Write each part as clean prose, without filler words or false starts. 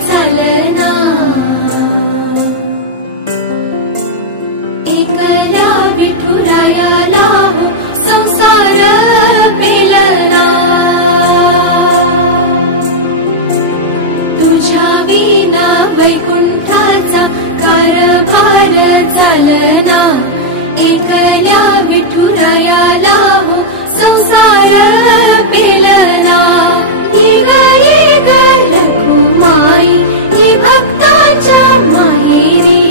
चालना, एकल्या विठुरायाला हो संसार पेलना। तुझ्या विना वैकुंठाचा कारभार चालना, एकल्या विठुरायाला हो संसार पेलना। ये ग रखुमाई ये भक्ताच्या माहेरी,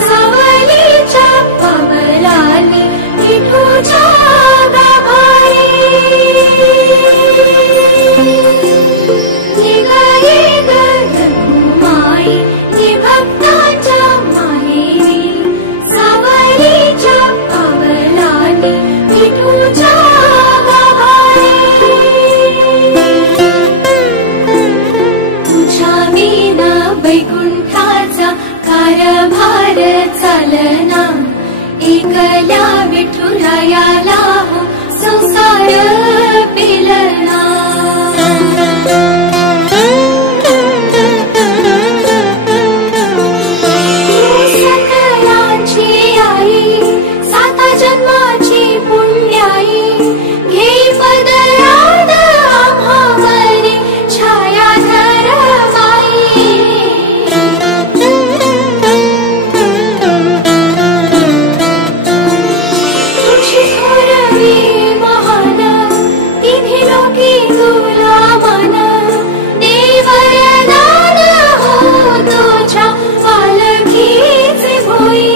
सावलीच्या पवलानी विठूच्या गाभारी। ये ग रखुमाई ये भक्ताच्या माहेरी, सावलीच्या पवलानी विठूच्या गाभारी। तुझ्या विना वैकुंठाचा कारभार चालना, एकल्या विठुरायाला हो संसार पेलना। सकलांची आई साता जन्माची पुण्याई, घे पदरात आम्हावरी छाया धरवाई। तुझी थोरवी महान तिन्ही लोकी तुला मान, देवरदान हो तुझ्या पालखीचे भोई।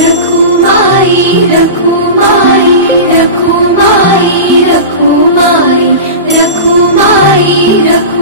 रखुमाई रखुमाई रखुमाई रखुमाई रखुमाई रखुमाई।